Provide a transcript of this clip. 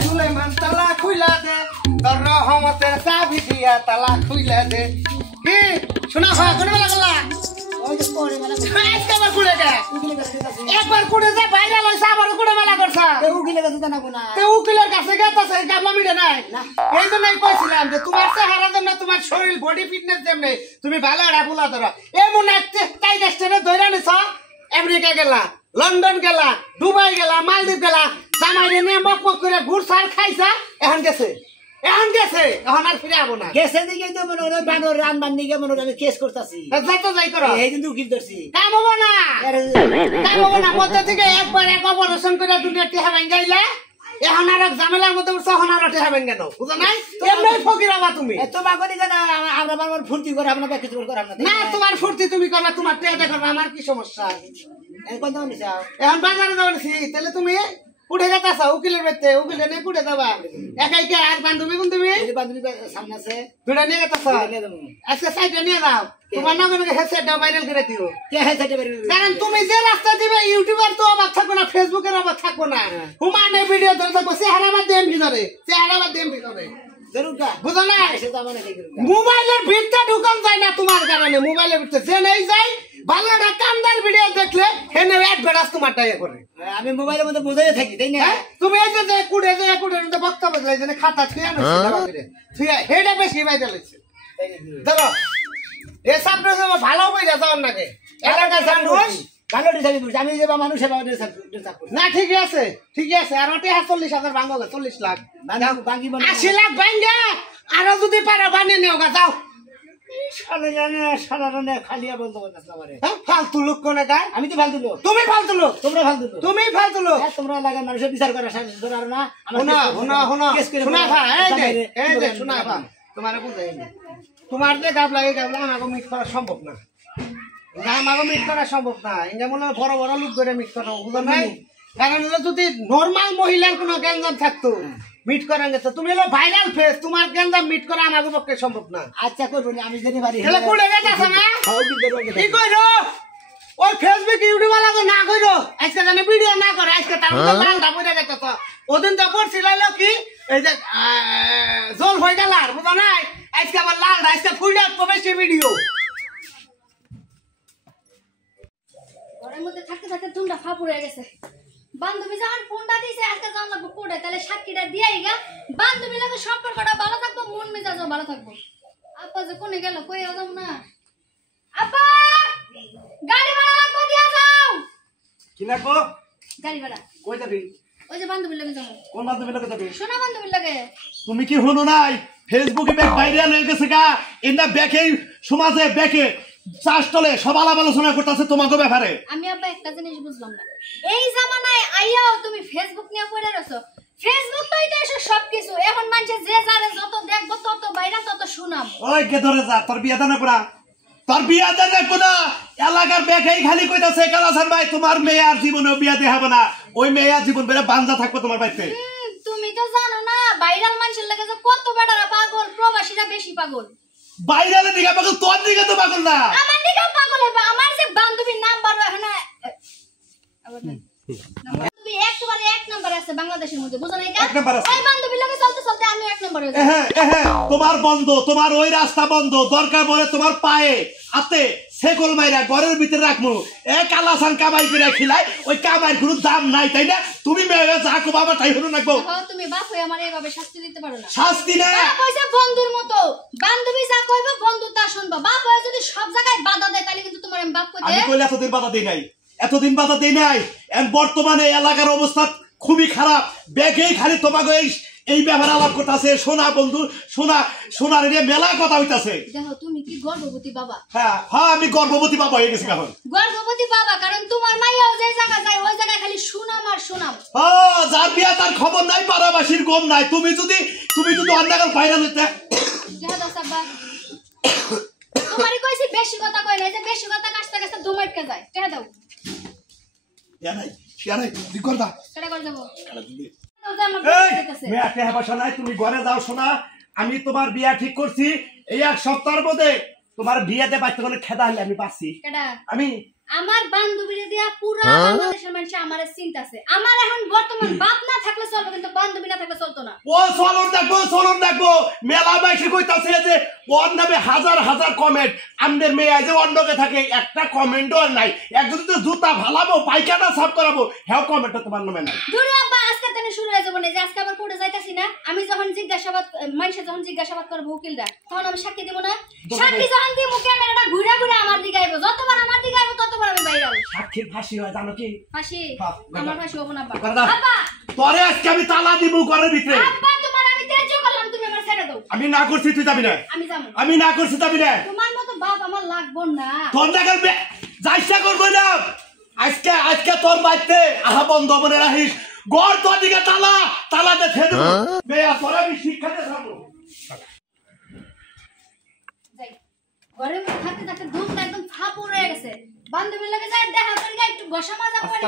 সুলেমান তালা খুইলা দে তোর রহমতের চাবি দিয়া তালা খুইলা দে কি শোনা হয় কোন বেলা গলা ওই যে পরে বেলা একবার কুড়ে দে একবার কুড়ে দে বাইরে লইছ আবার কুড়ে বেলা করছ তে উকিলের কাছে জানাবো না তে উকিলের কাছে গেছস এই কামলা মিডে নাই এই তো নাই কইছিলাম যে তোমার চেহারা দেন না তোমার শরীর বডি ফিটনেস দেন নাই তুমি ভালো আড়া বুলা ধরো এমন একটা তাই দেশে ধইরা নিছ আমেরিকা গেলা লন্ডন গেলা দুবাই গেলা মালদ্বীপ গেলা জামাইরে নিয়ে মক করে গুড়সার খাইছা এখন গেছে এখন আর ফিরে আবো না গেছে দিকে তো মনে হয় বানর রানবান দিকে মনে হয় কেস করতেছি যাই করো এই কিন্তু উকিল ধরছি কাম হবো না মধ্যে থেকে একবার এক অপারেশন করে দুনিয়া টেহা ভাঙ্গাইলে এখন আর ঝামেলার মধ্যে এখন আর টেহা ভাঙ্গা নাও বুঝো নাই এমনি ফকির হবা তুমি তোমার করি কেন আমরা বারবার ফুর্তি করে আপনার কিছু করে না তোমার ফুর্তি তুমি করবা তোমার টেহা করবা আমার কি সমস্যা এখন বাজারে যাওয়া নিছি তাহলে তুমি উঠে যেতেছ উকিলের বেতে উকিল নিয়ে কুটে যাবা একাই কে আর বান্ধবী বান্ধবী সামনে আছে দুটা নিয়ে যেতেছ আজকে সাইডে নিয়ে যাও তোমার না কোনো হেডসেটটা ভাইরাল করে দিও কে হেডসেটটা ভাইরাল কারণ তুমি যে রাস্তা দিবে ইউটিউবার তো অভাব থাকো না ফেসবুকের অভাব থাকো না হুমানে ভিডিও ধরে থাকো চেহারা বাদ দেন ভিতরে বুঝো না মোবাইলের ভিতরে ঢুকান যায় না তোমার কারণে মোবাইলের ভিতরে যে নেই যায় ভালো একটা কামদার ভিডিও দেখলে হেনে অ্যাডভার্টাইজ তোমারটা করে আমি মোবাইলের মধ্যে বুঝাই থাকি তাই না তুমি এই যে কুড়ে বক্তব্য দিলে যে খাতা ছুঁয়া না হেডা বেশি বাইরে লাগছে ধরো এ সামনে ভালো বইরা যাওয়ার নাকি এলাকা মানুষ ভালো ডিসাইড করছি আমি যে মানুষ সেবা না ঠিকই আছে আর ওটা 40,000 ভাঙো 40 লাখ ভাঙি 80 লাখ ভাঙ্গা আরো যদি পারো বানিয়ে নিও গা যাও ফালতু লোক কোন আমি তো ফালতু লোক তুমি ফালতু লোক তোমরা এলাকার মানুষের বিচার করা তোমার যে গাব লাগে আমাকে মিট করা সম্ভব না আমাকে মিট করা সম্ভব না এটা মনে হয় বড় বড় লোক ধরে মিট করা বুঝো নাই কারণ যদি নর্মাল মহিলার কোনো গ্যাঞ্জাম থাকতো মিট করা গেছে তুমি হলো ভাইরাল ফেস তোমার গ্যাঞ্জাম মিট করা আমাদের পক্ষে সম্ভব না আচ্ছা করবো আমি জেনে পারি তাহলে কোড়ে গেছে না কি কইরো ওই ফেসবুক ইউটিউব वाला তো না কইরো আজকে জানে ভিডিও না করে আজকে তার মধ্যে মালটা পড়ে গেছে তো ওদিন তো পড়ছিল কি এই যে জল হয়ে গেল আর বুঝো নাই আজকে আবার লাল আজকে ফুলটা তো বেশি ভিডিও ঘরের মধ্যে থাকতে থাকতে তোমরা ফাপুর হয়ে গেছে বান্ধবী যখন ফোনটা দিয়েছে আজকে জান লাগবো কোড়ে তাহলে সাক্ষীটা দিয়াই গা বান্ধবী লাগে সম্পর্কটা ভালো থাকবো মন মেজাজও ভালো থাকবো আপা যে কোনে গেল কই যাও না আপা গাড়ি ভাড়া লাগবো দিয়া যাও কি লাগবো গাড়ি ভাড়া কই যাবি ওই যে বান্ধবী লাগে যাও কোন বান্ধবী লাগে যাবি সোনা বান্ধবী লাগে তুমি কি হলো নাই ফেসবুকে ব্যাক ভাইরাল হয়ে গেছে গা ইন্দা ব্যাকে সমাজে ব্যাকে চাষতলে সব আলাপ আলোচনা করতেছে তোমাকে ব্যাপারে আমি আব্বা একটা জিনিস বুঝলাম না এই জামানায় আইয়াও তুমি ফেসবুক নিয়ে পড়ে রইছো ফেসবুক তো এটা এসে সবকিছু এখন মানুষ যে যারে যত দেখবো তত বাইরা তত শুনাম ওই কে ধরে যা তোর বিয়া দানা করা তোর বিয়া দানা কোনা এলাকার বেখাই খালি কইতাছে কালাসান ভাই তোমার মেয়ে আর জীবনে বিয়া দেখাবো না ওই মেয়ে আর জীবন বেরা বানজা থাকবে তোমার বাড়িতে তুমি তো জানো না ভাইরাল মানুষের লাগে যে কত বেটারা পাগল প্রবাসীরা বেশি পাগল বাইরের দিকে পাগল তোর দিকে তো পাগল না আমার দিকে পাগল হবে আমার যে বান্ধবীর নাম্বার এখন আবার না তুমি একবারে এক নাম্বার আছে বাংলাদেশের মধ্যে বুঝো না এটা ওই বান্ধবীর লাগে চলতে চলতে আমি এক নাম্বার হয়ে যাই তোমার বন্ধ তোমার ওই রাস্তা বন্ধ দরকার পড়ে তোমার পায়ে হাতে সেকল মাইরা ঘরের ভিতরে রাখমু এক আলাসান কামাই করে খিলাই ওই কামাইর কোনো দাম নাই তাই না তুমি মেয়ে যা কো বাবা তাই হলো নাকবো তুমি বাপ হয়ে আমার এইভাবে শাস্তি দিতে পারো না শাস্তি না বাপ হইছে বন্ধুর মতো বান্ধবী যা কইবে বন্ধু তা শুনবা বাপ হয়ে যদি সব জায়গায় বাধা দেয় তাহলে কিন্তু তোমার আমি বাপ কই দেই আমি কইলা এতদিন বাধা দেই নাই এন্ড বর্তমানে এলাকার অবস্থা খুবই খারাপ বেগেই খালি তোমাকে এই ব্যাপারে আলাপ করতেছে সোনা বন্ধু সোনার নিয়ে মেলা কথা হইতাছে দেখো তুমি কি গর্ভবতী বাবা হ্যাঁ আমি গর্ভবতী বাবা হয়ে গেছি এখন গর্ভবতী বাবা কারণ তোমার মাইয়াও যে জায়গা যায় ওই জায়গায় খালি সুনাম আর সুনাম যার বিয়া তার খবর নাই পাড়াবাসীর গম নাই তুমি যদি অন্যকাল ভাইরাল হইতে তোমারই কইছি বেশি কথা কই না যে বেশি কথা কাছতে কাছতে দুমাইটকে যায় টেহা দাও শিয়ানাই তুই কর দা কেডা কর দেব তুমি ঘরে যাও শোনা আমি তোমার বিয়া ঠিক করছি এই এক সপ্তাহের মধ্যে তোমার বিয়েতে বাচ্চা করে খেদা হলে আমি পাচ্ছি আমি আমার বান্ধবীরে দিয়া পুরা বাংলাদেশের মানুষ আমার চিন্তা আছে। আমার এখন বর্তমান বাপ না থাকলে চলবে, কিন্তু বান্ধবী না থাকলে চলতো না। ও চলন দেখবো মেলা বাইসে কইতাছে যে ওর নামে হাজার হাজার কমেন্ট, আমাদের মেয়ে যে অন্যকে থাকে একটা কমেন্টও আর নাই। একজন তো জুতা ভালাবো পায়খানা সাফ করাবো, হ্যাঁ কমেন্টটা তোমার নামে নাই। দূরে আব্বা, আজকে তেনে শুরু হয়ে যাবো না যে আজকে আবার কোর্টে যাইতাছি না। আমি যখন জিজ্ঞাসাবাদ মানুষে যখন জিজ্ঞাসাবাদ করবো উকিলরা, তখন আমি সাক্ষী দিব না। সাক্ষী যখন দিব ক্যামেরাটা ঘুরে ঘুরে আমার দিকে আইবো, যতবার আমার দিকে আইবো ততবার আমি বাইরে আইবো। সাক্ষীর ফাঁসি হয় জানো কি? ফাঁসি? হ্যাঁ, আমার ফাঁসি হবো না আব্বা। করে দাও। আব্বা তোরে আজকে আমি তালা দিব ঘরের ভিতরে। আব্বা, তোমার আমি তেজও করলাম, তুমি আমার ছেড়ে দাও। আমি না করছি তুই যাবি না। আমি যাবো। আমি না করছি যাবি না। তোমার মতো বাপ আমার লাগবো না। তোর না করবে যাইসা করবো না। আজকে তোর বাড়িতে আহা বন্ধ মনে রাখিস, ঘর তোর দিকে তালাতে ফেলে দেবো। মেয়া তোর আমি শিক্ষাতে থাকবো। যাই, ঘরের মধ্যে থাকতে থাকতে ধুমটা একদম ফাঁপ উড়ে গেছে। বান্ধবীর লাগে যায় দেখা করি একটু বসা মাজা করে